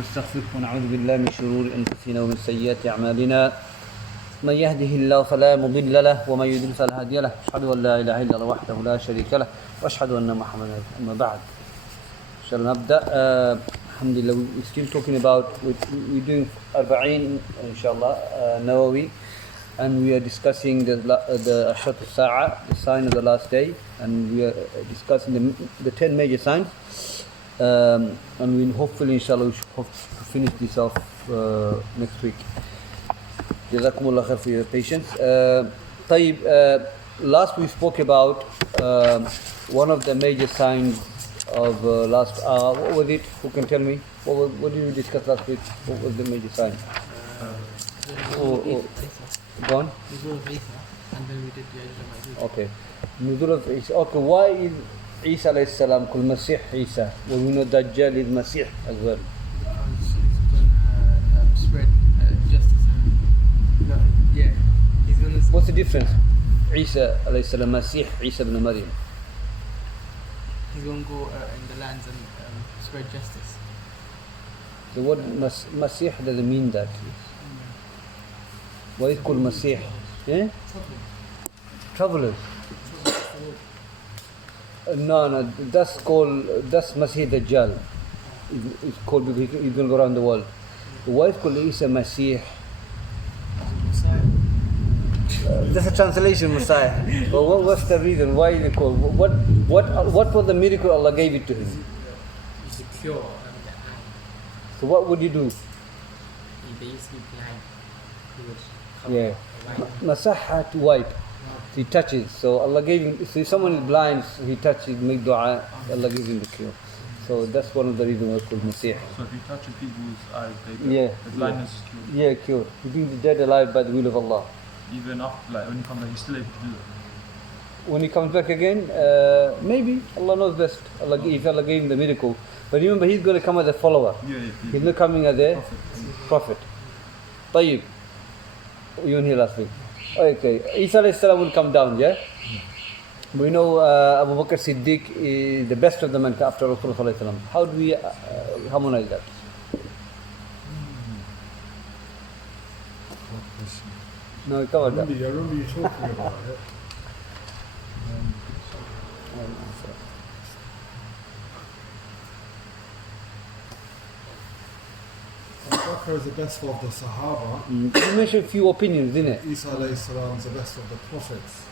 ونستغفره ونعوذ بالله من شرور أنفسنا ومن سيئات أعمالنا من يهده الله فلا مضل له ومن يضلل فلا هادي له أشهد أن لا إله إلا الله وحده لا شريك له وأشهد أن محمدا أما بعد shall نبدأ الحمد لله. We're still talking about we're doing Arba'in inshallah Nawawi, and we are discussing the Ashat al-Sa'a, the sign of the last day, and we are discussing the 10 major signs, and we hopefully inshallah we should hope to finish this off next week. Jazakumullah khair for your patience. Last we spoke about one of the major signs of last hour. What was it? Who can tell me? What did we discuss last week? What was the major sign? Go on. Nuzul of Isa, and then we did the Okay. Nuzul of Isa. Okay, why is Isa alayhi salam called Masih Isa? Well, we know Dajjal is Masih as well. Because he's going to spread justice and... No, yeah. He's going to... What's the difference? Isa alayhi salam, Masih, Isa ibn Maryam. He's going to go in the lands and spread justice. So what Masih doesn't mean that. Why is it called Masih? Yeah? Travelers. No, that's Masih Dajjal. It's called because he's going to go around the world. Why is it called Isa Masih? That's a translation, Messiah. But what's the reason? Why is it called? What was the miracle Allah gave it to him? It's a cure the eye. So what would you do? They used to be blind. He would Yeah. Masaha to wipe. So he touches. So Allah gave him. So if someone is blind, so he touches, make dua, Allah gives him the cure. So that's one of the reasons why it's called Masih. So if you touch people's eyes, the blindness is cured. Yeah, cured. He brings the dead alive by the will of Allah. Even after, like when you come back, he's still able to do that. When he comes back again, maybe Allah knows best. If Allah gave him the miracle, but remember, he's going to come as a follower. He's not coming as a prophet. Tayyib. You weren't here last week. Okay, Isa alayhi salam will come down, yeah? We know Abu Bakr Siddiq is the best of the men after Rasulullah sallallahu alayhi wa sallam. How do we harmonize that? No, we covered that. I remember you talking about it. Abu Bakr is the best of the Sahaba. You mentioned a few opinions, didn't it? Isa alayhi salam is the best of the prophets.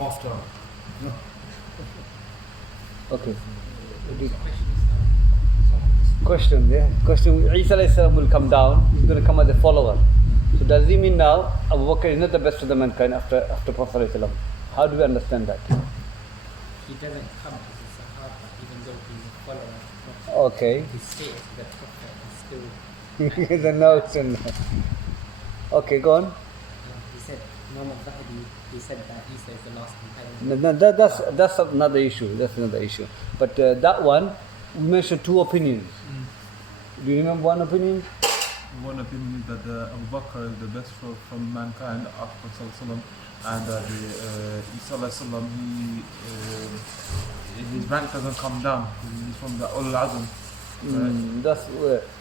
After. No. Okay. Question, yeah. Question. Isa alayhi salam will come down. He's going to come as a follower. So does he mean now Abu Bakr is not the best of the mankind after Prophet alayhi salam? How do we understand that? He doesn't come as a Sahaba, even though he's a follower of the Prophet. Okay. He stays the Prophet is still... The notion. Okay, go on. He said, Imam Al-Haadi, he said that Isa is the last companion. No, that's another issue. That's another issue. But that one, we mentioned two opinions. Do you remember one opinion? One opinion is that Abu Bakr is the best from mankind after Sallallahu and Isa alayhi salam, his rank doesn't come down. He's from the Ul-Azm. That's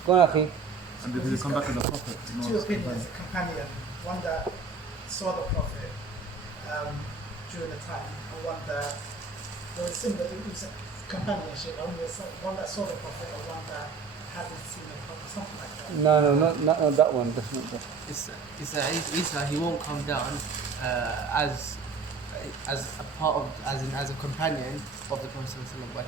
go on, Akhi. And because he come back as a prophet. Two opinions, a companion, one that saw the Prophet during the time, and one that was similar, it was a companionship, one that saw the Prophet and one that hasn't seen the Prophet, something like that. No, not that one. That's not that. Isa, he won't come down as a part of, as a companion of the Prophet, but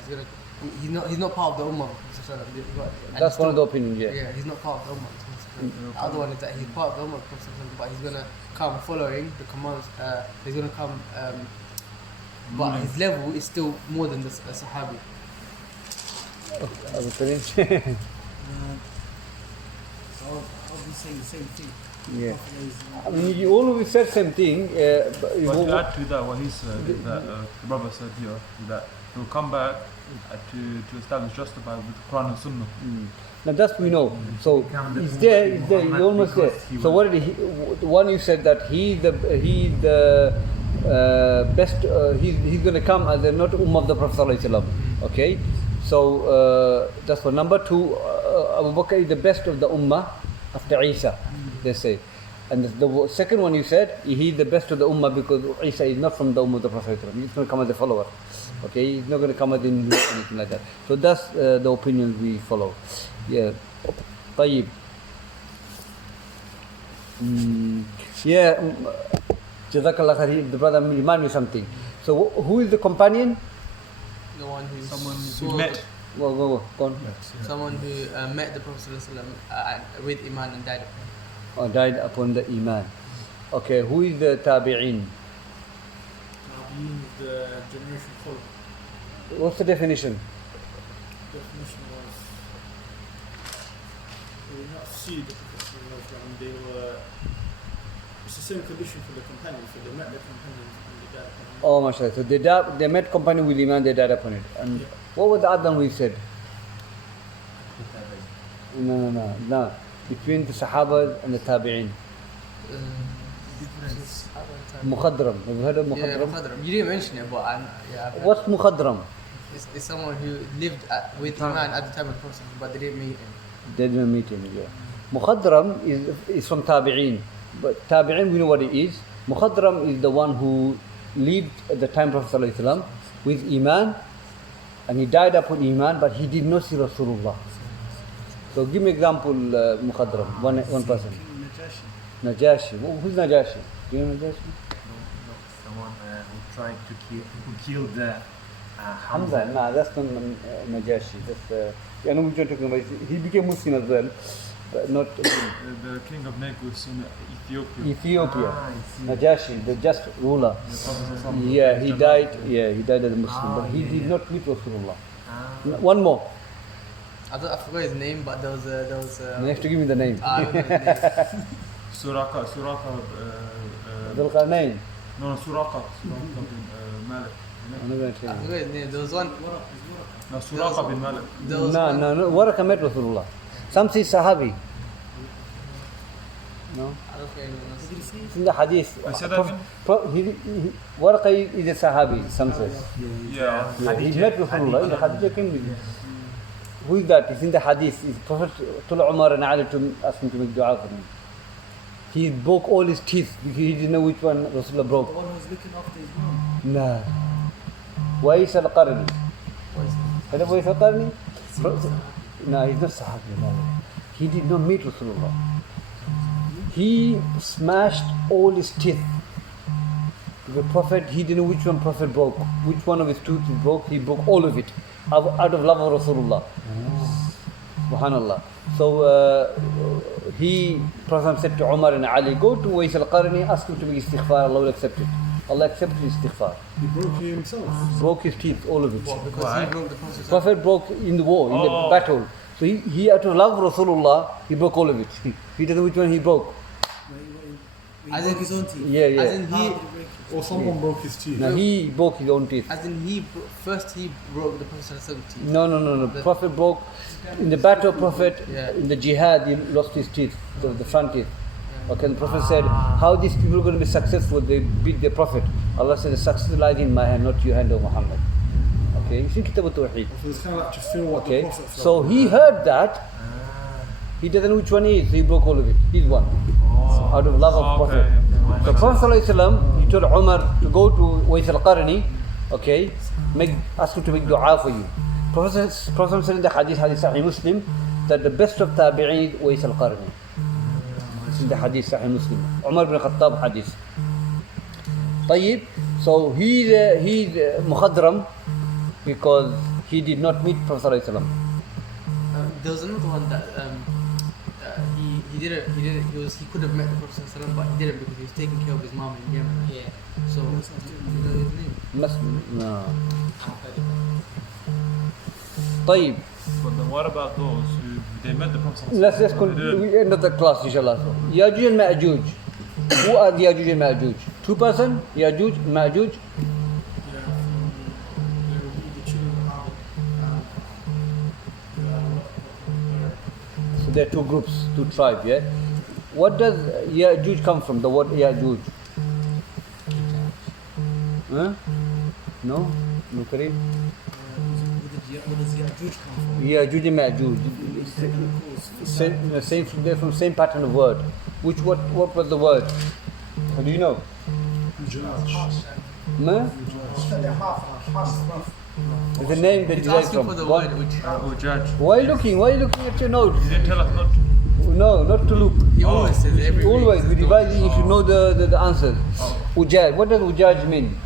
he's not part of the Ummah of the Prophet. That's one of the opinions, yeah. Yeah, he's not part of the Ummah of the Prophet. The other one is that he's part of the Ummah of the Prophet, but he's going to come following the commands. He's going to come, but his level is still more than the Sahabi. Other opinion. I'll be saying the same thing. Yeah. I mean, you always said same thing. But to add to that, what he said is that the brother said here is that he will come back to establish justified with the Quran and Sunnah. Now that's we know. So he's there. He's almost there. So what did he? One you said that he's the best. He's going to come as not Ummah of the Prophet sallallahu alaihi wasallam. Okay. So that's for number two. Abu Bakr is the best of the ummah after Isa, they say. And the second one you said, he is the best of the ummah because Isa is not from the ummah of the Prophet. He's going to come as a follower. Okay, he's not going to come as in anything like that. So that's the opinion we follow. Yeah. طيب. Yeah. Jazakallah khair. The brother remind me something. So who is the companion? The one who Someone saw who met. Go on. someone who met the Prophet with Iman and died upon him. Or died upon the iman. Okay, who is the tabi'in? Tabi'in is the generation following. What's the definition? Definition was they did not see the Prophet and they were. It's the same condition for the companions. So they met the companions and they died upon him. Oh, mashallah. So they met company with iman, they died upon it. And what was the other one we said? No. Between the Sahaba and the Tabi'in. Mukhadram. Have you heard of Yeah, Mukhadram? Muqadram. You didn't mention it, but I've heard. What's Mukhadram? It's someone who lived with Iman at the time of the Prophet, but they didn't meet him. They didn't meet him, yeah. Mukhadram is from Tabi'in. But Tabi'in, we know what it is. Mukhadram is the one who lived at the time of Prophet ﷺ with Iman, and he died upon Iman, but he did not see Rasulullah. So give me example, Mukhadram, one person. Najashi. Who's Najashi? Do you know Najashi? No, someone who tried to who killed Hamza. Nah, that's not Najashi. That's I know which one you're talking about. He became Muslim as well, but not The king of Negus in Ethiopia. Ethiopia. I see. Najashi, the just ruler. Yeah, he died. Yeah, he died as a Muslim, but he did not meet Rasulullah. One more. I forgot his name, but there was You have to give me the name. I don't know his name. Suraka. Dhul Qarnayn. No, Suraka bin Malik. I'm not going to I tell you. forgot his name. There was one. No, Suraka bin Malik. There was No, one. no. Waraka met Rasulullah. Some say Sahabi. No? I don't think anyone else. It's in the hadith. I said that Waraka is a Sahabi, some says. Yeah. Yeah, he met Rasulullah. The hadith came with him. Who is that? It's in the hadith. It's Prophet told Umar and Ali to ask him to make dua for him. He broke all his teeth because he didn't know which one Rasulullah broke. The one who's looking after his mom. Nah. Wais al-Qarni. Heard of Wais al-Qarni? No, he's not Sahabi. No. He did not meet Rasulullah. He smashed all his teeth. The Prophet, he didn't know which one Prophet broke. Which one of his tooth he broke. He broke all of it. Out of love of Rasulullah. Subhanallah. So Prophet said to Umar and Ali, go to Wais al-Qarni, ask him to make istighfar, Allah will accept it. Allah accepted his istighfar. He broke it himself. Broke his teeth, all of it. What, because he broke the Prophet. Prophet broke in the war, in the battle. So he out of love of Rasulullah, he broke all of it. He doesn't know which one he broke. He As broke in- his own teeth. Yeah, yeah. As in he, Or someone broke his teeth. Now he broke his own teeth. as in he first he broke the Prophet's teeth. No. Prophet broke in the battle. Prophet Yeah. in the jihad, he lost his teeth, the front teeth. Okay, the Prophet said, how these people are going to be successful? They beat their Prophet. Allah said, the success lies in my hand, not your hand, O Muhammad. Okay, you see Kitab al-Tawheed. So it's kind of like to feel what Okay, the Prophet felt. so he heard that. He doesn't know which one he is, so he broke all of it. He's one. Out of love of Prophet. The Prophet ﷺ, he told Umar to go to Wais al-Qarni, okay, ask him to make dua for you. Prophet said in the Hadith Sahih Muslim, that the best of Tabi'in is Wais al-Qarni. It's in the Hadith Sahih Muslim. Umar ibn Khattab Hadith. طيب, so he's Mukhadram because he did not meet Prophet ﷺ. There was another one that he could have met the Prophet ﷺ, but he didn't because he was taking care of his mom in Yemen. Yeah. So you know his name. Must no. طيب, But then what about those who they met the Prophet? let's just we end of the class inshallah. Yajuj and Ma'juj. Who are the Yajuj and Ma'juj? Two person, Yajuj, Ma'juj. So there are two groups, two tribes, yeah? What does Yajuj come from, the word Yajuj? Huh? No? No, Kareem? Where does Ya'juj come from? Yajuj and Ma'juj. They're from same pattern of word. What was the word? Do you know? No? It's a name that He's derived asking from. for the What? word which Judge. Why are you looking? Why are you looking at your notes? You didn't tell us not to. No, not to look. he always says every Always, we week. divide it, you should know the answers. Ujaj, what does ujaj mean?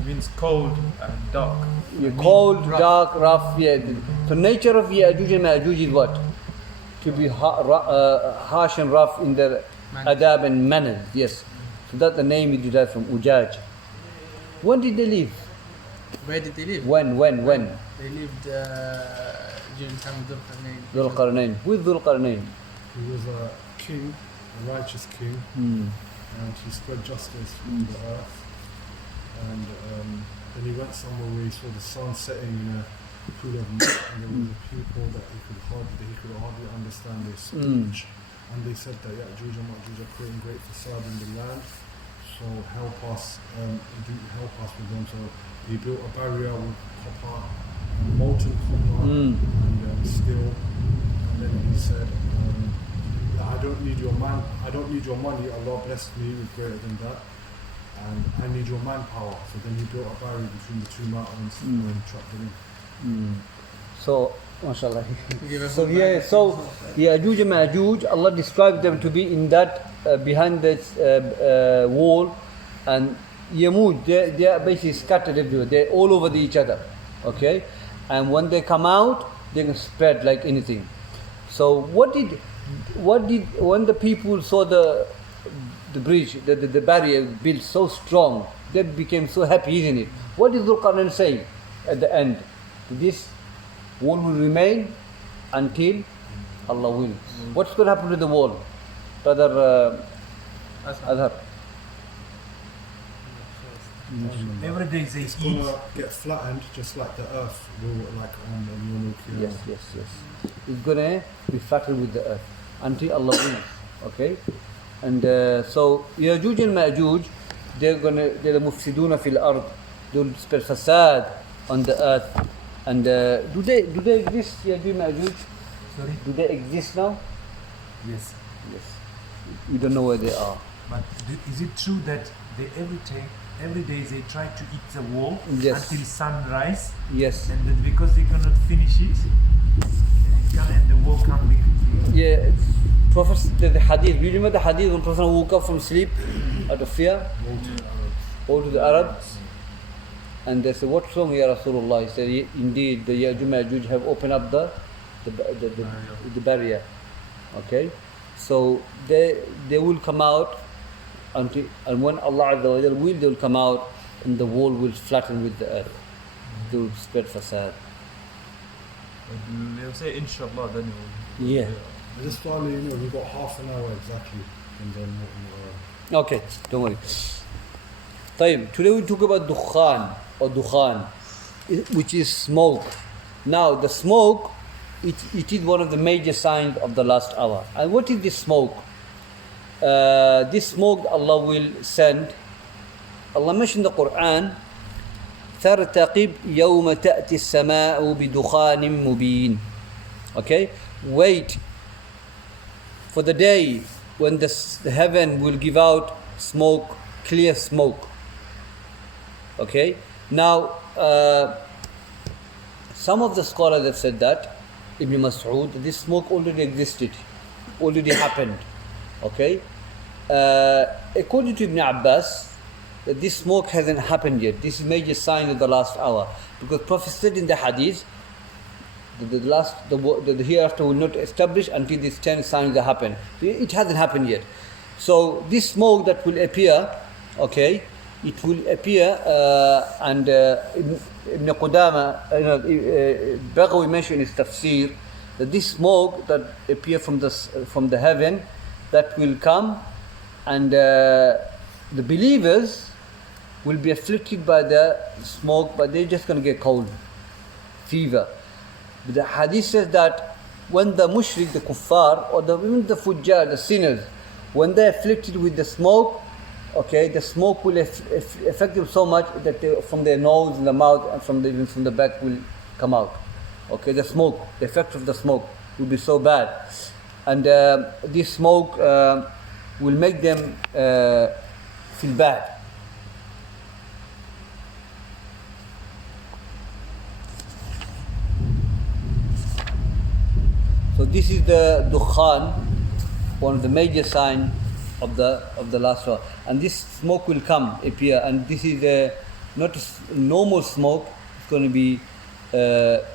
It means cold and dark. Yeah, cold, rough. dark, rough, yeah. The nature of Ya'juj and Ma'juj is what? To be harsh and rough in their adab and manners, yes. So that's the name it derived from Ujaj. When did they live? Where did they live? When? They lived during time of Dhul Qarnayn. Who is Dhul Qarnayn? He was a king, a righteous king, Hmm. and he spread justice on the earth. And then he went somewhere where he saw the sun setting in a pool of milk, and there was a people that he could hardly understand their speech. And they said that Ya'juj and Ma'juj are creating great facade in the land, so help us with them. So he built a barrier with copper, molten copper, and steel. And then he said, I don't need your money. Allah blessed me with greater than that, and I need your manpower. So then he built a barrier between the two mountains and trapped them in. So, mashallah. So Ya'juj and Ma'juj, Allah described them to be in that behind this wall, and Yamud, they are basically scattered everywhere. They're all over each other. Okay, and when they come out, they can spread like anything. So when the people saw the bridge, the barrier built so strong, they became so happy, isn't it? What did Dhul Qarnayn say at the end? This wall will remain until Allah will. What's going to happen to the wall? Brother Azhar. Every day they It's eat. gonna get flattened just like the earth will, like on the normal Qiyamah. Yes. It's going to be flattened with the earth until Allah will. Okay? And so Ya'juj and Ma'juj, they're the mufsiduna fil ard. They'll spread fasad on the earth. And do they exist, Ya'juj and Ma'juj? Sorry? Do they exist now? Yes. Yes. We don't know where they are. But is it true that they every day they try to eat the wall Yes. until sunrise, Yes. and then because they cannot finish it, and the wall come back. Yeah. Prophet, the Hadith. Do you remember the Hadith when Prophet woke up from sleep out of fear? All to the Arabs. And they said, "What's wrong, Ya Rasulullah?" He said, "Indeed, the Ya'juj Ma'juj have opened up the barrier." Okay, so they will come out until, and when Allah Azza wa Jal will, they will come out, and the wall will flatten with the earth. They will spread fasad. They'll say inshallah, then you will. Yeah. Just to let you know, we've got half an hour exactly, and then what Okay, don't worry. طيب, today we talk about dukhan or dukhan, which is smoke. Now the smoke, it is one of the major signs of the last hour. And what is this smoke? This smoke Allah will send. Allah mentioned in the Quran, فَارْتَقِبْ يَوْمَ تَأْتِ السَّمَاءُ بِدُخَانٍ مُبِينٍ. Okay, wait for the day when the heaven will give out smoke, clear smoke. Okay, now some of the scholars have said that Ibn Mas'ud, this smoke already existed, already happened. Okay, according to Ibn Abbas, that this smoke hasn't happened yet. This is major sign of the last hour, because Prophet said in the Hadith, the hereafter will not establish until these 10 signs that happen. It hasn't happened yet. So this smoke that will appear, okay, it will appear, and Ibn Qudama, Baghawi mentioned in his tafsir, that this smoke that appear from the heaven, that will come, and the believers will be afflicted by the smoke, but they're just going to get cold, fever. But the hadith says that when the mushrik, the kuffar, or even the fujjar, the sinners, when they're afflicted with the smoke, okay, the smoke will affect them so much that from their nose and the mouth and even from the back will come out. Okay, the smoke, the effect of the smoke. will be so bad. And this smoke will make them feel bad. So this is the dukhan, one of the major signs of the last hour. And this smoke will appear, and this is not a normal smoke. It's going to be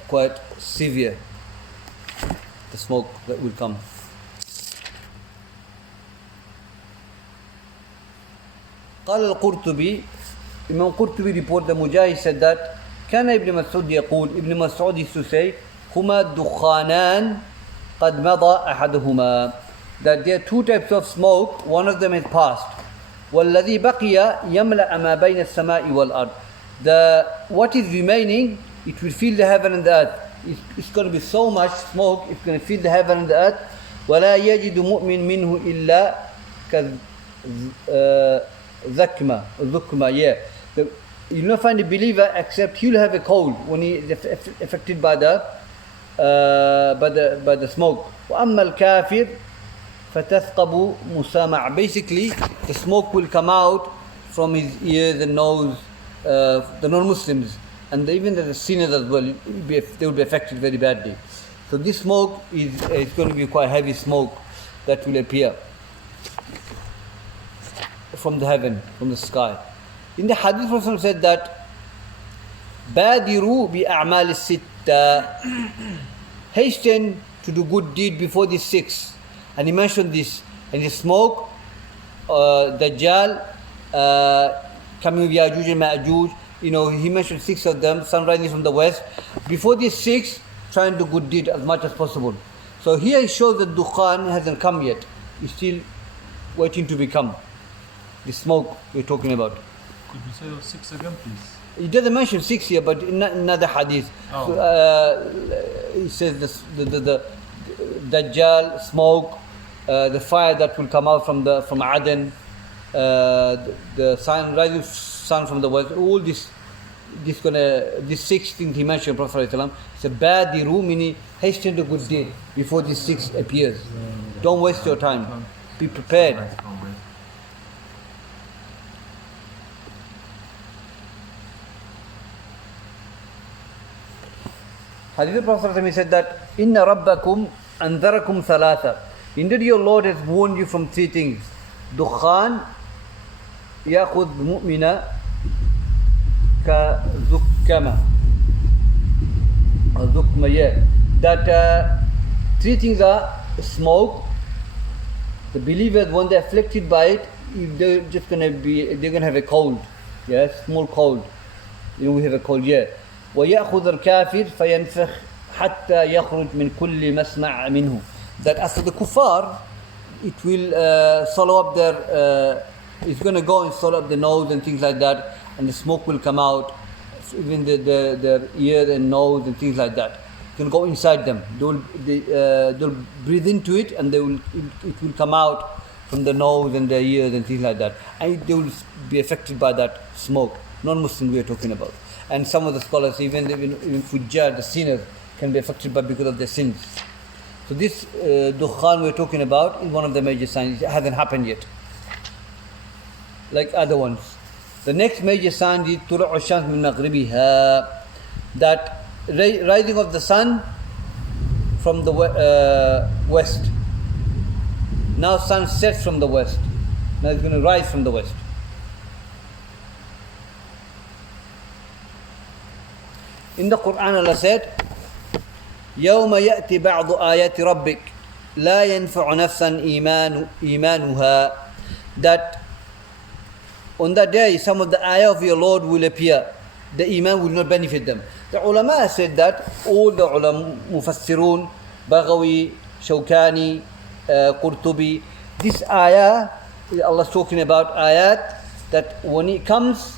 quite severe. The smoke that will come. قال القرطبي Imam Qurtubi report the Mujahid said that كان ابن مسعود يقول ابن مسعود used to say هما دخانان قد مضى أحدهما, that there are two types of smoke, one of them has passed. والذي بقي يملأ ما بين السماء والأرض, what is remaining, it will fill the heaven and the earth. It's going to be so much smoke, it's going to fill the heaven and the earth. ولا يجد مؤمن منه إلا ذكمة, yeah. You'll not find a believer except he'll have a cold when he is affected by the smoke. وأما الكافر فتثقب مسامع. Basically, the smoke will come out from his ears and nose, the non-Muslims, and even the sinners as well. They will be affected very badly. So this smoke is going to be quite heavy smoke that will appear from the heaven, from the sky. In the Hadith, Prophet said that بادروا بأعمال الستة, hasten to do good deed before the 6. And he mentioned this, and the smoke, Dajjal, coming with Ya'juj and Ma'juj, he mentioned 6 of them, sun rising from the west. Before these 6, try and do good deed as much as possible. So here it shows that Dukhan hasn't come yet. It's still waiting to become. The smoke we're talking about. Could you say those 6 again, please? He doesn't mention 6 here, but in another hadith. Oh. So, he says the Dajjal, smoke, the fire that will come out from Aden, the sun, rising sun from the west, all this 6 things he mentioned, Prophet ﷺ, it's a badiru, meaning hasten to good deed before this 6 appears. Don't waste your time. Be prepared. Hadith of Prophet ﷺ said that Inna Rabbakum anzarakum thalatha. Indeed your Lord has warned you from 3 things. Dukhan ya'khudh mu'mina ka zukkama. That 3 things are smoke. The believers, when they're afflicted by it, they're gonna have a cold. Yes, small cold. We have a cold, yeah. ويأخذ الكافر فينفخ حتى يخرج من كل مسمع منه. That as for the kuffar, it will swallow up it's going to go and swallow up the nose and things like that, and the smoke will come out, even their ear and nose and things like that. It can go inside them. They'll breathe into it, and it will come out from the nose and their ears and things like that. And they will be affected by that smoke. Non-Muslim we are talking about. And some of the scholars, even fujjar, the sinners, can be affected because of their sins. So this dukhan we're talking about is one of the major signs. It hasn't happened yet, like other ones. The next major sign is طلوع الشمس من مغربها, that rising of the sun from the west. Now sun sets from the west. Now it's going to rise from the west. In the Quran, Allah said, يوم يأتي بعض آيات ربك لا ينفع نفسا إيمانها, that on that day some of the ayah of your Lord will appear. The iman will not benefit them. The ulama said that, all the ulama, Mufassirun, Baghawi, Shawkani, Qurtubi, this ayah, Allah is talking about ayat that when it comes,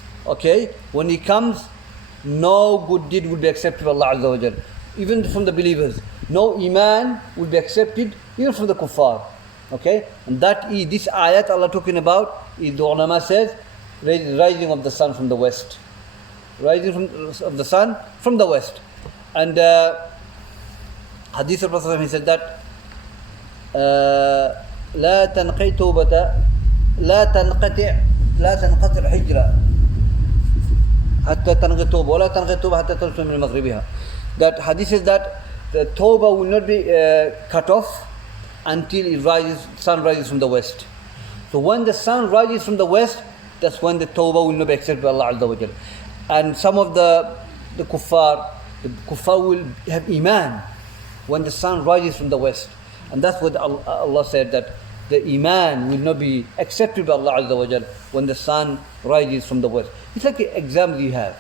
no good deed will be accepted by Allah Azza wa Jal. Even from the believers. No iman will be accepted even from the kuffar. Okay? And that is, this ayat Allah talking about, is the ulama says, rising of the sun from the west. Rising of the sun from the west. And Hadith of Prophet, he said that لا تنقطع توبة لا تنقطع الحجرة حتى تنقطع توبة ولا تنقطع توبة حتى تطلع من مغربها. That hadith says that the tawbah will not be cut off until sun rises from the west. So when the sun rises from the west, that's when the tawbah will not be accepted by Allah Azza wa Jal. And some of the kuffar will have iman when the sun rises from the west. And that's what Allah said, that the iman will not be accepted by Allah Azza wa Jal when the sun rises from the west. It's like exams you have.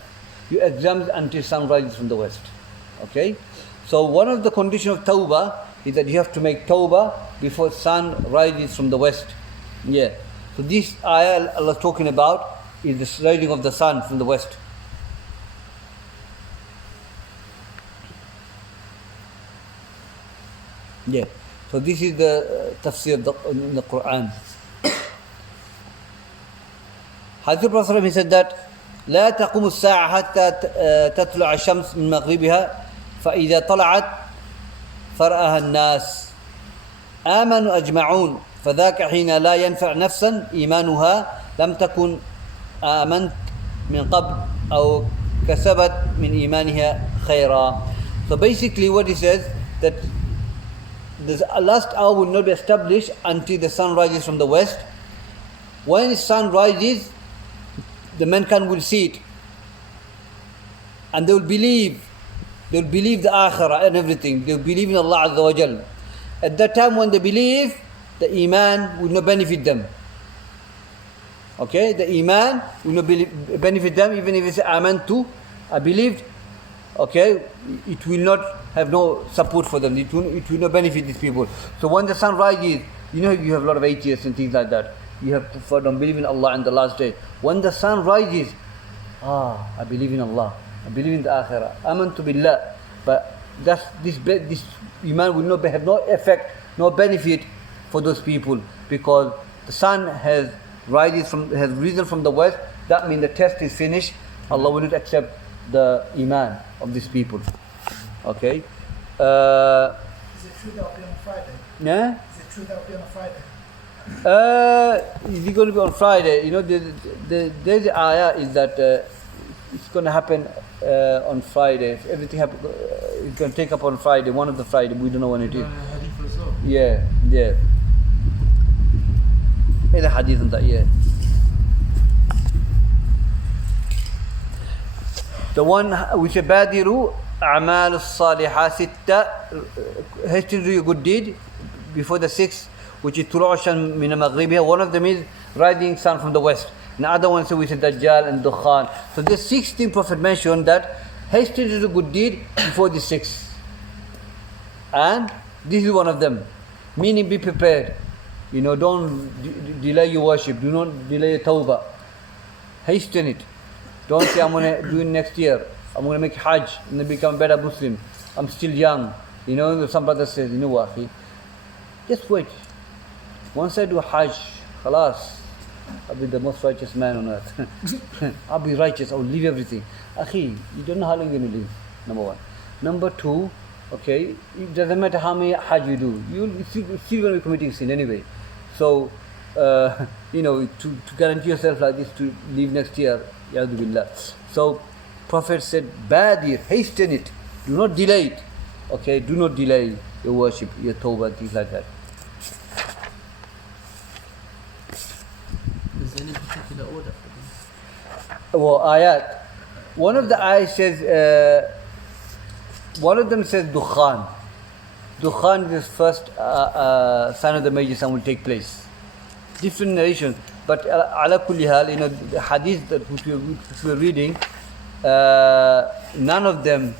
You exams until sun rises from the west. Okay? So one of the conditions of tawbah is that you have to make tawbah before sun rises from the west. Yeah. So this ayah Allah is talking about is the rising of the sun from the west. Yeah. So this is the tafsir in the Quran. Hadith of Prophet, he said that لا تقوم الساعة حتى تطلع الشمس من مغربها فإذا طلعت فرأها الناس آمنوا أجمعون فذاك حين لا ينفع نفسا إيمانها لم تكن آمنت من قبل أو كسبت من إيمانها خيرا. So basically what he says, that the last hour will not be established until the sun rises from the west. When the sun rises, the mankind will see it and they will believe the akhirah and everything. They will believe in Allah Azza wa Jal. At that time when they believe, the iman will not benefit them. Okay, the iman will not benefit them, even if it's amantu, I believed. Okay, it will not have no support for them. It will not benefit these people. So when the sun rises, you know, you have a lot of atheists and things like that. You have to don't believe in Allah and the last day. When the sun rises, I believe in Allah, I believe in the akhirah, amantu billah. But this iman will not have no effect, no benefit for those people, because the sun has risen from the west. That means the test is finished. Allah will not accept the iman of these people. Okay. Is it true that will be on Friday? Yeah. Is it true that will be on a Friday? Is it going to be on Friday? You know, there's the ayah is that it's going to happen on Friday. If everything it's going to take up on Friday, one of the Friday. We don't know when it is. Yeah. In the hadith on that, yeah. The one which badiru a'mal as-salihah sitta, hasten to do a good deed before the 6th, which is Turu'ashan min al-Maghribiha. One of them is rising sun from the west. And the other one is with Dajjal and Dukhan. So this 16th Prophet mentioned that hasten to do good deed before the 6th. And this is one of them. Meaning, be prepared. You know, don't delay your worship. Do not delay your tawbah. Hasten it. Don't say, I'm going to do it next year. I'm going to make Hajj and then become a better Muslim. I'm still young. You know, some brother says, you know what, just wait. Once I do Hajj, khalas, I'll be the most righteous man on earth. I'll be righteous. I'll leave everything. Akhi, you don't know how long you're going to live. Number one. Number two, okay, it doesn't matter how many Hajj you do. You're still going to be committing sin anyway. So, you know, to guarantee yourself like this to leave next year, Ya'udhu billah. So, Prophet said, badir, hasten it. Do not delay it. Okay, do not delay your worship, your tawbah, things like that. Is there any particular order for them? Well, ayat. One of the ayat says, one of them says Dukhan. Dukhan is the first sign of the major sun will take place. Different narrations, but ala kulli hal, you know, the hadith that which we're reading, none of them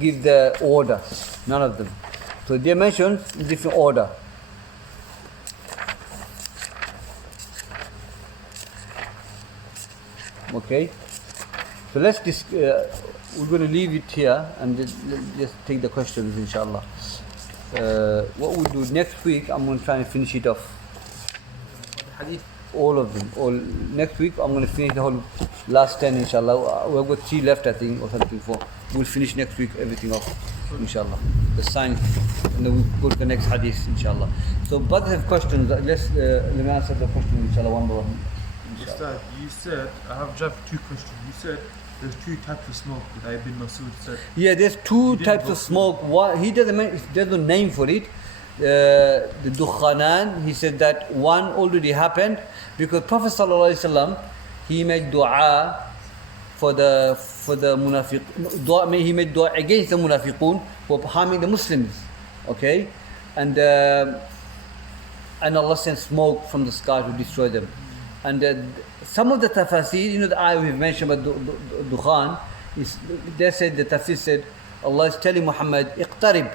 give the order. None of them. So they are mentioned in different order. Okay. So we're going to leave it here and just take the questions, inshallah. What we'll do next week, I'm going to try and finish it off. Hadith. All of them. Next week, I'm going to finish the whole last 10, inshallah. We've got 3 left, I think, or something. We'll finish next week everything off. inshallah. The sign, and then we'll go to the next hadith, inshallah. So, brothers have questions. Let me answer the question, inshallah, one by one. Ustad, you said, I have just two questions. You said there's two types of smoke that Ibn Masud said. Yeah, there's two didn't types go of through- smoke. He there's no name for it. The dukhanan, he said that one already happened because Prophet sallallahu alaihi wasallam, he made dua for the munafiq. He made dua against the munafiqun for harming the Muslims. Okay, and Allah sent smoke from the sky to destroy them. And some of the tafsir, the ayah we've mentioned about dukhan, they said, the tafsir said, Allah is telling Muhammad, iqtarib,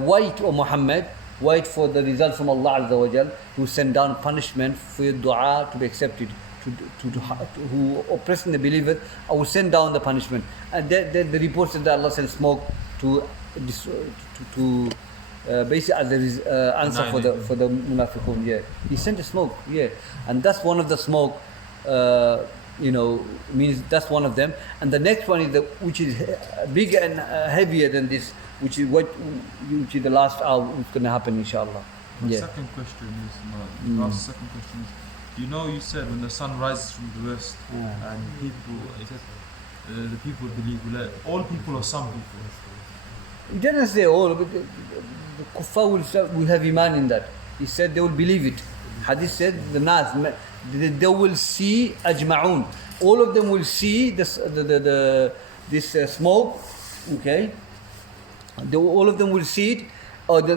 wait, O Muhammad, wait for the result from Allah Azza wa Jal, who send down punishment for your dua to be accepted. Who oppressing the believer, I will send down the punishment. And the report said that Allah sent smoke to basically as the answer for the munafiqun. Yeah, He sent a smoke. Yeah, and that's one of the smoke. Means that's one of them. And the next one is which is bigger and heavier than this, which is the last hour what's going to happen, inshallah. My Yeah. second question is, second question is, you said when the sun rises from the west and the people believe, all people or some people? He didn't say all, but the kuffar will have iman in that. He said they will believe it. Hadith said the nas, they will see ajma'un. All of them will see this smoke. Okay, all of them will see it, or the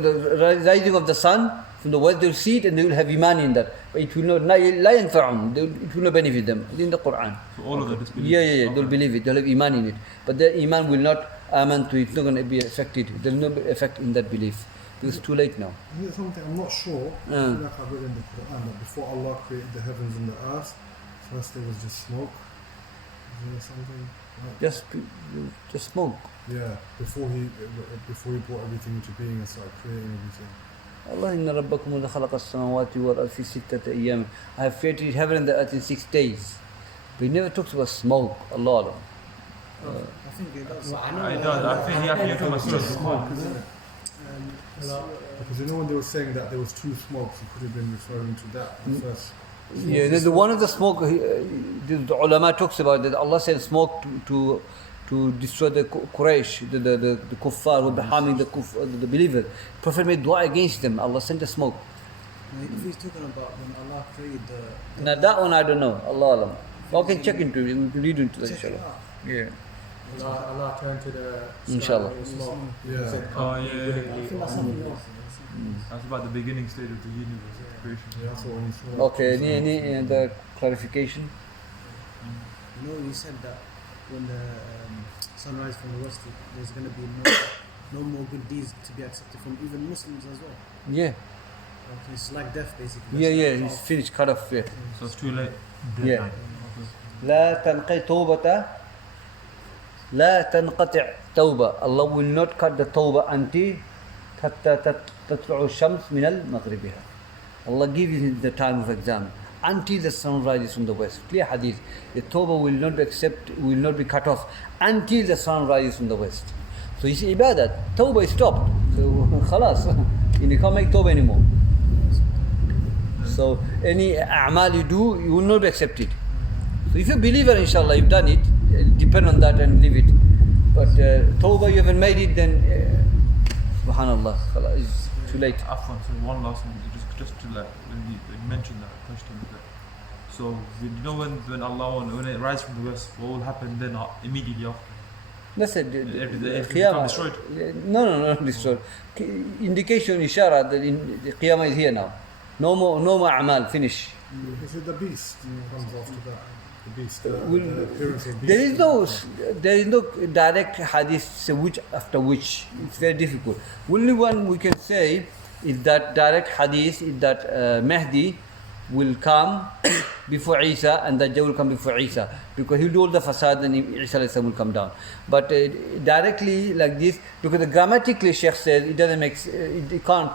rising of the sun from the west. They will see it and they will have iman in that. But it will not la yanfa'um. It will not benefit them. In the Quran. So all of that is believed? Yeah. They'll believe it. They'll have iman in it. But their iman will not aman to it. It's not going to be affected. There's no effect in that belief. It's too late now. Isn't it something I'm not sure? I feel like I've read in the Quran that before Allah created the heavens and the earth, first there was just smoke. Isn't there something? Like, Just smoke. yeah, before he brought everything into being and started creating everything. Allah inna rabbakum alladhi khalaqa as-samawati wal arda fi sittati ayyam. I have created heaven and the earth in 6 days. But he never talks about smoke. Allah. I think it does. I think you have to do smoke. Because when they were saying that there was two smokes, he could have been referring to that first. Yeah, there's one of the smoke. The ulama talks about that. Allah sent smoke to destroy the Quraysh, the kuffar who were harming the believers. Prophet made dua against them. Allah sent the smoke. If he's talking about when Allah created the Now that one I don't know. Allah Alam. I can check into it. We can read into that, check it inshallah. out. Yeah. Allah turned to the Inshallah. smoke. Yeah. Said, Oh, "Come, yeah. you willingly I think that's something else. That's about the beginning stage of the universe creation. Yeah, that's what when he saw. Okay, any other clarification? You said that when the sunrise from the west, there's going to be no more good deeds to be accepted from even Muslims as well. Yeah. Okay, it's like death basically. Yeah, he's finished, cut off. Yeah. So it's too late. Yeah. لا تنقطع توبة لا تنقطع توبة. Allah will not cut the tawbah until حتى تطلع الشمس من المغربها. Allah gives you the time of exam until the sun rises from the west. Clear hadith. The tawbah will not be cut off until the sun rises from the west. So you see ibadat, tawbah is stopped. So khalas, you can't make tawbah anymore. So any a'mal you do, you will not be accepted. So if you're a believer, inshallah, you've done it, depend on that and leave it. But tawbah, you haven't made it, then subhanallah, it's too late. Afwan, so one last one, just to when you mentioned that question. So when Allah, when it rises from the west, what will happen then immediately after? That's it. Everything Qiyamah. destroyed? No, not destroyed. Indication, ishara that the Qiyamah is here now. No more a'mal, finish. Is it the beast comes after that? The beast, the Will- appearance of beast. There is no direct hadith say which after which. It's very difficult. Only one we can say is that direct hadith is that Mahdi will come before Isa and Dajjal will come before Isa because he'll do all the fasad and Isa alayhi salam will come down. But directly like this, because grammatically Shaykh says it doesn't make it can't,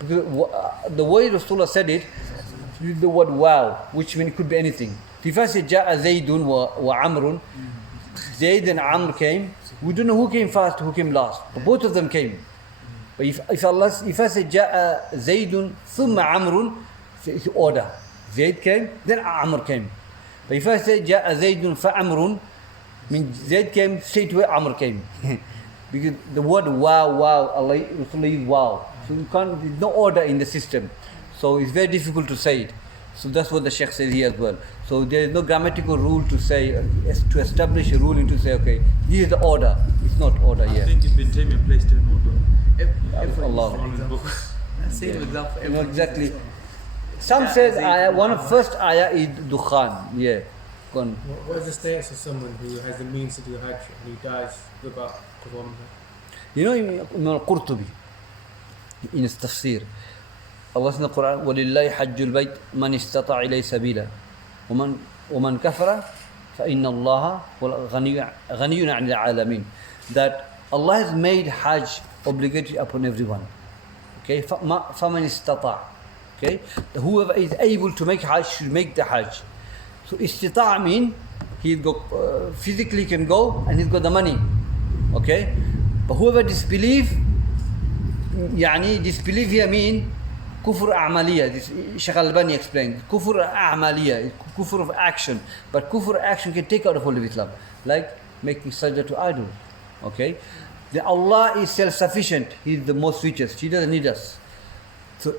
because the way Rasulullah said it, use the word wow, which means it could be anything. If I say Ja'a Zaydun wa Amrun, Zayd and Amr came, we don't know who came first, who came last. But both of them came. But if I say Ja'a Zaydun thumma Amrun, it's order. Zayd came, then Amr came. But if I say Ja'a Zaydun fa Amrun, means Zayd came, straight away Amr came. Because the word wow, Allah used wow. So you can't, there's no order in the system. So it's very difficult to say it. So that's what the Shaykh says here as well. So there is no grammatical rule to say, to establish a ruling to say, okay, this is the order. It's not order I yet. think Ibn Taymiyyah placed it in order. Allah. All his books. Same example. You know, exactly. Some says ayah, one of first ayah is Dukhan. Yeah. Go on. What is the status of someone who has the means to do Hajj and who dies without performing Hajj? You know, Imam Al-Qurtubi, in his tafsir, Allah says in the Quran, وَلِلَّهِ حَجُّ الْبَيْتِ مَنِ اسْتَطَعَ إِلَيْهِ سَبِيلًا وَمَنْ كَفَرَ فَإِنَّ اللَّهَ غَنِيٌّ عَنِ الْعَالَمِينَ. That Allah has made Hajj obligatory upon everyone. Okay, فَمَنْ اسْتَطَعَ. Okay, whoever is able to make Hajj should make the Hajj. So istita' mean he physically can go and he's got the money. Okay, but whoever disbelieve here mean kufr a'maliyah. This Shaykh al-Albani explained. Kufr a'maliyah, kufr of action. But kufr action can take out of all of Islam, like making sajda to idol. Okay, the Allah is self-sufficient. He is the most richest. He doesn't need us. So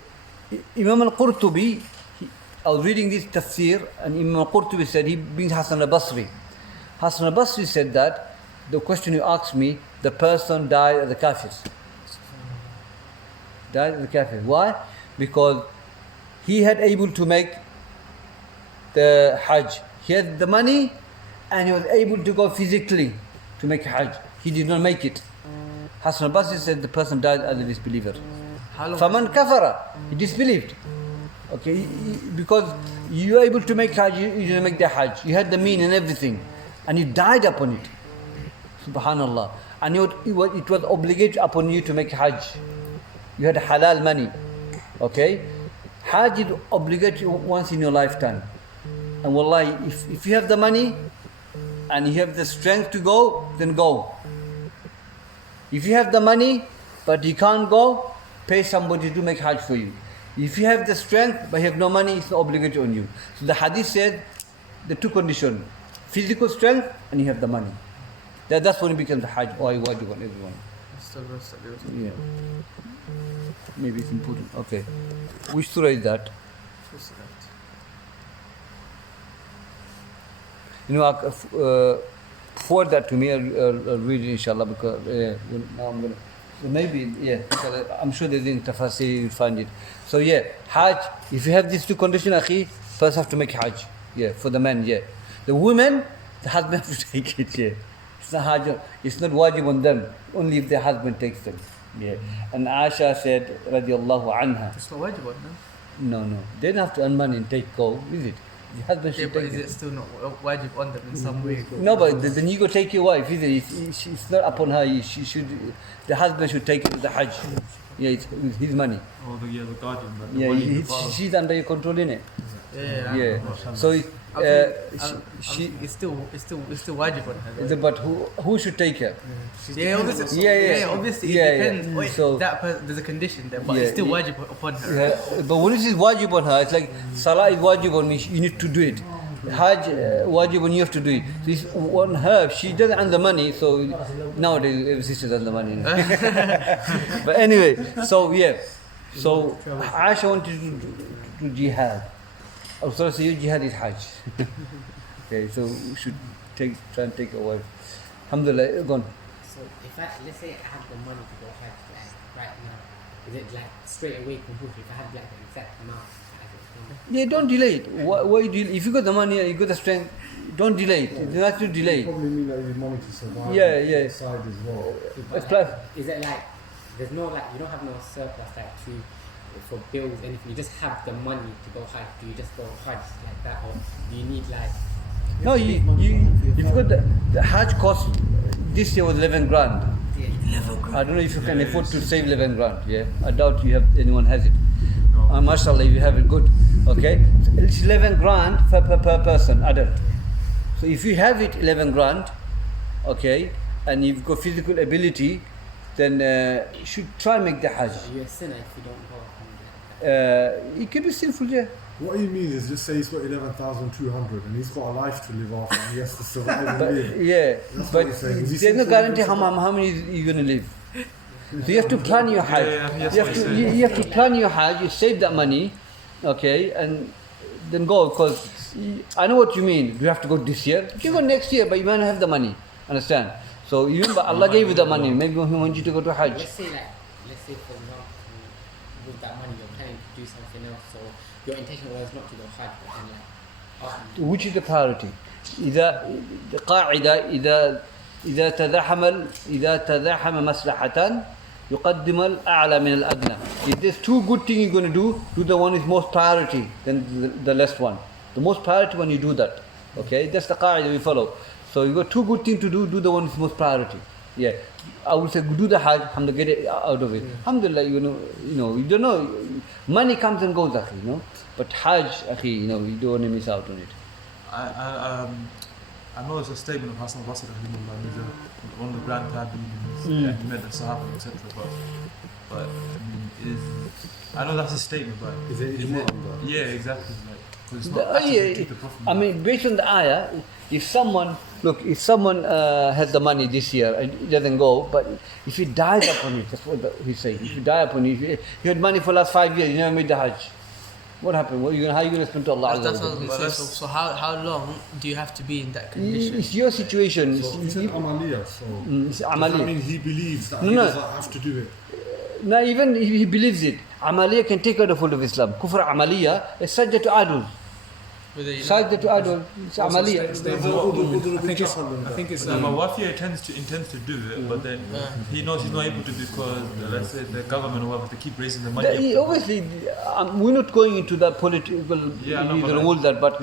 Imam al-Qurtubi, I was reading this tafsir, and Imam al-Qurtubi said, he brings Hasan al-Basri. Hasan al-Basri said that, the question you asked me, the person died as a kafir. Died as a kafir. Why? Because he had able to make the Hajj. He had the money, and he was able to go physically to make Hajj. He did not make it. Hasan al-Basri said the person died as a disbeliever. Faman kafara, he disbelieved. Okay, because you are able to make Hajj, you didn't make the Hajj. You had the mean and everything, and you died upon it. Subhanallah. And it was obligatory upon you to make Hajj. You had halal money. Okay, Hajj is obligatory once in your lifetime. And wallahi, if you have the money and you have the strength to go, then go. If you have the money but you can't go, pay somebody to make Hajj for you. If you have the strength but you have no money, it's not obligatory on you. So the hadith said the two conditions: physical strength and you have the money. That's when it becomes the Hajj. Why do you want everyone? Yeah. Maybe it's important. Okay. Which surah is that? You know, forward that to me. I'll read it inshallah, because now I'm going to. So maybe, yeah, because I'm sure there's in Tafasir you'll find it. So yeah, Hajj, if you have these two conditions, akhi, first have to make Hajj. Yeah, for the men, yeah. The women, the husband have to take it, yeah. It's not Hajj, it's not wajib on them, only if their husband takes them. Yeah. And Aisha said, radiallahu anha. It's not wajib on them. No. They don't have to earn money and take go, is it? The husband should But take is it still not wajib on them in some way? No, but then you go take your wife, is it? It's not upon her. She should. The husband should take it to the Hajj. Yeah, it's with his money. Oh, the guardian. But Yeah, she's under your control, innit? Yeah. So it's still wajib on her. but who should take her? Yeah, obviously. Yeah. Obviously, Yeah, it depends. yeah. Wait, So- there's a condition there, but Yeah, it's still yeah. wajib upon her. But when it is wajib on her, it's like Salah is wajib on me. You need to do it. Hajj wajib on you have to do it. So it's on her. She doesn't earn the money, so nowadays every sister earns the money. But anyway, so yeah. So Aisha wanted to do jihad. Also, so your jihad is Hajj. Okay, so we should try and take a wife. Alhamdulillah, gone. So if let's say I have the money to go Hajj right now, is it like straight away compulsory? If I have like the exact amount, Yeah, don't delay it. Why you delay? If you got the money, you got the strength, don't delay it. You have to delay it. Probably mean that you have money to survive. Yeah. Side as well. It's plus. is it like there's no like you don't have no surplus like for bills anything? You just have the money to go Hajj. Do you just go Hajj like that, or do you need like? No, you've got the Hajj cost this year was 11 grand. 11 grand. I don't know if you can afford to save 11 grand. Yeah, I doubt anyone has it. Mashallah, you have it good. Okay, so it's 11 grand per person, adult. So if you have it 11 grand, okay, and you've got physical ability, then you should try and make the Hajj. Are you a sinner if you don't go? It can be sinful, yeah. What you mean is just say he's got 11,200 and he's got a life to live after and he has to survive and But live. yeah, That's but what he's saying. Is he there's no sinful guarantee if he's how many you're going to live. So you have to plan your Hajj. that's You what have he's to, saying. you have to plan your Hajj, you save that money, okay, and then go, because I know what you mean. You have to go this year. You can go next year, but you might not have the money. Understand? So you remember Allah gave you the money. Maybe He wants you to go to Hajj. Let's say for example, with that money you're planning to do something else, so your intention was not to go Hajj, but then after. Which is the priority? the قاعدة إذا تزاحم مصلحتان يقدم الأعلى من الأدنى. If there's two good things you're going to do the one is most priority than the less one. The most priority when you do that. Okay, that's the qaida we follow. So you got two good things to do the one is most priority. Yeah, I would say do the Hajj, alhamdulillah, get it out of it. Alhamdulillah, you don't know, money comes and goes, akhi, but Hajj, akhi, you don't want to miss out on it. I know it's a statement of Hassan al-Basri, one of the grand tabi'ins, he met the Sahaba, etc. But I know that's a statement, but Is it? Yeah, exactly. Because it's not actually to the Prophet. I mean, based on the ayah, if someone has the money this year and it doesn't go, but if he dies upon it, that's what he's saying. If you die upon it, if you had money for the last 5 years, you never made the Hajj. What happened? How are you going to spend to Allah? That's what I was going to say. So how long do you have to be in that condition? It's your situation. So it's an amaliyah, so It's does amaliyah. that mean he believes that he No. doesn't have to do it? Now, even if he believes it, amaliyah can take out the fold of Islam. Kufr amaliyah is sajda to adul. Sajda to adul. It's amaliyah. I think it's My wife here intends to do it, but then he knows he's not able to because let's say the government or whatever they keep raising the money. Obviously, we're not going into that political rule that, but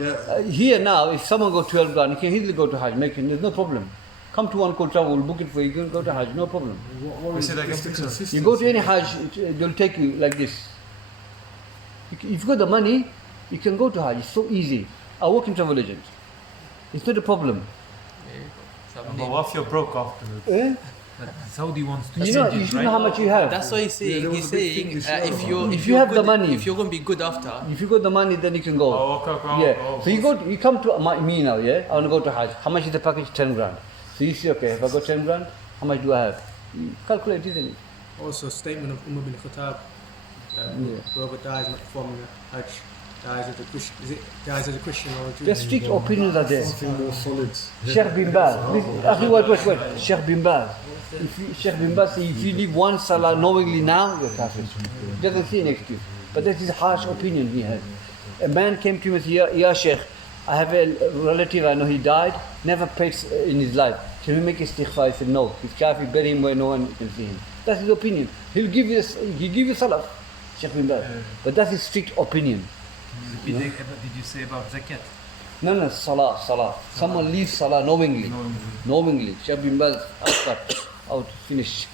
here now, if someone goes 12 grand, he can easily go to Hajj. There's no problem. Come to one call travel, we'll book it for you. You can go to Hajj, no problem. We say that again, You go to any Hajj, they'll take you like this. If you got the money, you can go to Hajj. It's so easy. I work in travel agent. It's not a problem. But what if you're broke afterwards? Eh? Saudi wants to You change it, know right? how much you have. That's what he's saying. He's saying if you have the money, if you're going to be good after, if you got the money, then you can go. Okay. So you come to me now, yeah? I want to go to Hajj. How much is the package? 10 grand. So you say, okay, if I got 10 grand, how much do I have? You calculate, isn't it? also a statement of Umar bin Khattab. Whoever dies not performing a Hajj dies as a Christian. Is it dies as a Christian or a Jew? The strict opinions are there. Something more solid. Sheikh bin Baz. Wait. Sheikh bin Baz. Sheikh bin Baz says, if you leave one salah knowingly now, you're kafir. He doesn't see an excuse. But that is a harsh opinion he has. A man came to him and said, Ya Shaykh, I have a relative, I know he died, never prayed in his life. Can we make istighfar? He said, no. He's kafir, bury him where no one can see him. That's his opinion. He'll give you salah, Shaykh bin Baz. But that's his strict opinion. Did you say about zakat? No, salah. Someone leaves salah knowingly. Shaykh bin Baz, out, finish.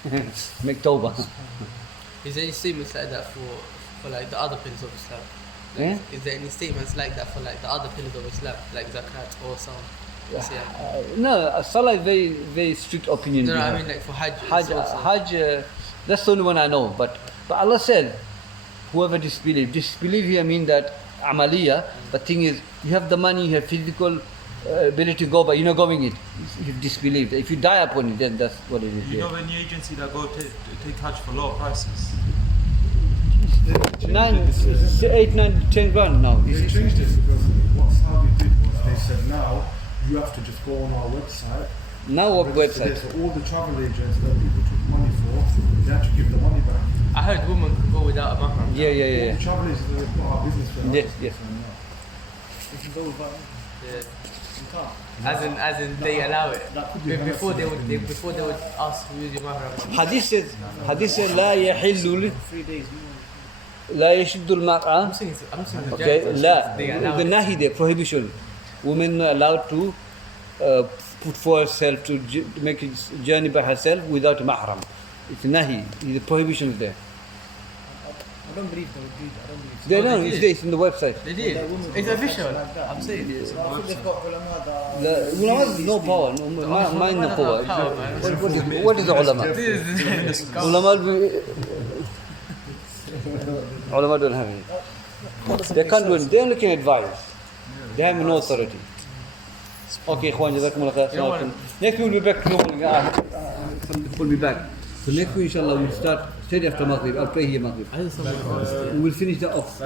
Make tawbah. is there any statements like that for like the other pillars of Islam? Is there any statements like that for like the other pillars of Islam, like zakat or some? No, salah is very, very strict opinion. No, I mean like for Hajj. Hajj, that's the only one I know. But Allah said, whoever disbelieve here means that amaliyah. The thing is, you have the money, you have physical ability to go, but you're not going it. You've disbelieved. If you die upon it, then that's what it is. You know any agency that go take Hajj for lower prices? 8, 9, 10 grand now. They changed it because what Saudi did was they said now you have to just go on our website. Now what website? So all the travel agents that people took money for, they had to give the money back. I heard women can go without a mahram. Yeah. All the travel agents that put our business for Yes. You can go without it. Yeah. As in they allow it. Before they would ask who is your mahram. Hadith says لا يحل 3 days. لا يشد المرأة. I'm saying the Okay, judge لا. they allow The it. nahi there, prohibition. Women are allowed to put for herself to make a journey by herself without mahram. It's nahi. The prohibition is there. I don't believe they would do that. I don't believe so. They know, they it's did. there, it's in the website. They did. It's official. I'm saying it. I think they've got ulama that The ulama has no power, mind no power. What is the ulama? Ulama don't have any. They can't do it. They only can advise. They have no authority. Okay, Khwan, Jazakumullah khair. Next week we'll be back. We'll be back. So next week, inshallah, we'll start straight after Maghrib. I'll pray here Maghrib. We will finish that off.